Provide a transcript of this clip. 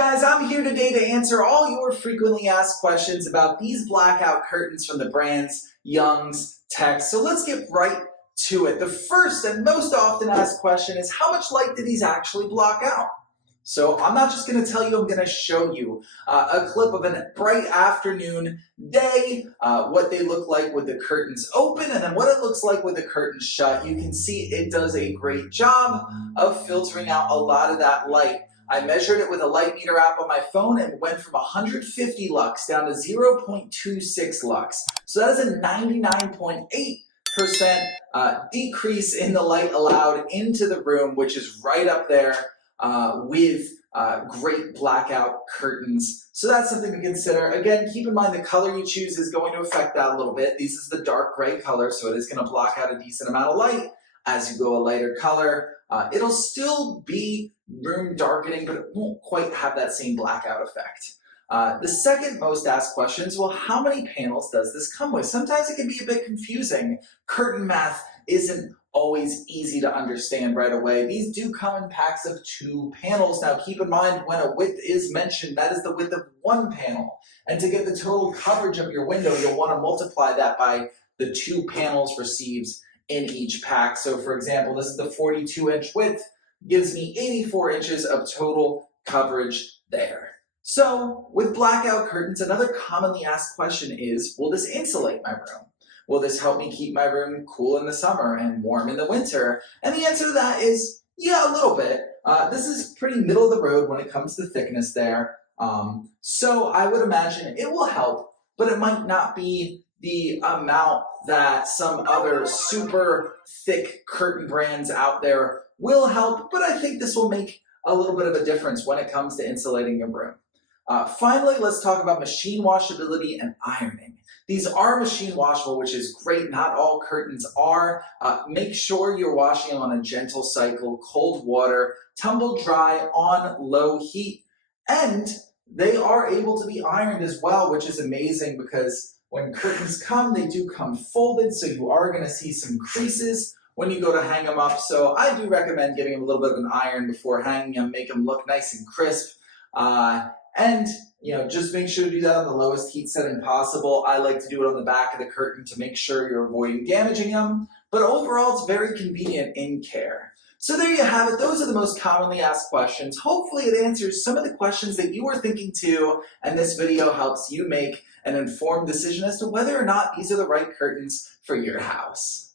Guys, I'm here today to answer all your frequently asked questions about these blackout curtains from the brands YoungsTex. So let's get right to it. The first and most often asked question is, how much light do these actually block out? So I'm not just going to tell you, I'm going to show you a clip of a bright afternoon day, what they look like with the curtains open, and then what it looks like with the curtains shut. You can see it does a great job of filtering out a lot of that light. I measured it with a light meter app on my phone and went from 150 lux down to 0.26 lux. So that is a 99.8% decrease in the light allowed into the room, which is right up there with great blackout curtains. So that's something to consider. Again, keep in mind the color you choose is going to affect that a little bit. This is the dark gray color, so it is going to block out a decent amount of light. As you go a lighter color, it'll still be room darkening, but it won't quite have that same blackout effect. The second most asked question is, well, how many panels does this come with? Sometimes it can be a bit confusing. Curtain math isn't always easy to understand right away. These do come in packs of 2 panels. Now keep in mind, when a width is mentioned, that is the width of 1 panel. And to get the total coverage of your window, you'll want to multiply that by the 2 panels received in each pack. So for example, this is the 42-inch width, gives me 84 inches of total coverage there. So with blackout curtains, another commonly asked question is, will this insulate my room? Will this help me keep my room cool in the summer and warm in the winter? And the answer to that is, yeah, a little bit. This is pretty middle of the road when it comes to thickness there. So I would imagine it will help, but it might not be the amount that some other super thick curtain brands out there will help, but I think this will make a little bit of a difference when it comes to insulating your room. Finally, let's talk about machine washability and ironing. These are machine washable, which is great. Not all curtains are. Make sure you're washing them on a gentle cycle, cold water, tumble dry on low heat, and they are able to be ironed as well, which is amazing because when curtains come, they do come folded, so you are going to see some creases when you go to hang them up. So I do recommend giving them a little bit of an iron before hanging them, make them look nice and crisp. And just make sure to do that on the lowest heat setting possible. I like to do it on the back of the curtain to make sure you're avoiding damaging them. But overall, it's very convenient in care. So there you have it. Those are the most commonly asked questions. Hopefully it answers some of the questions that you were thinking too, and this video helps you make an informed decision as to whether or not these are the right curtains for your house.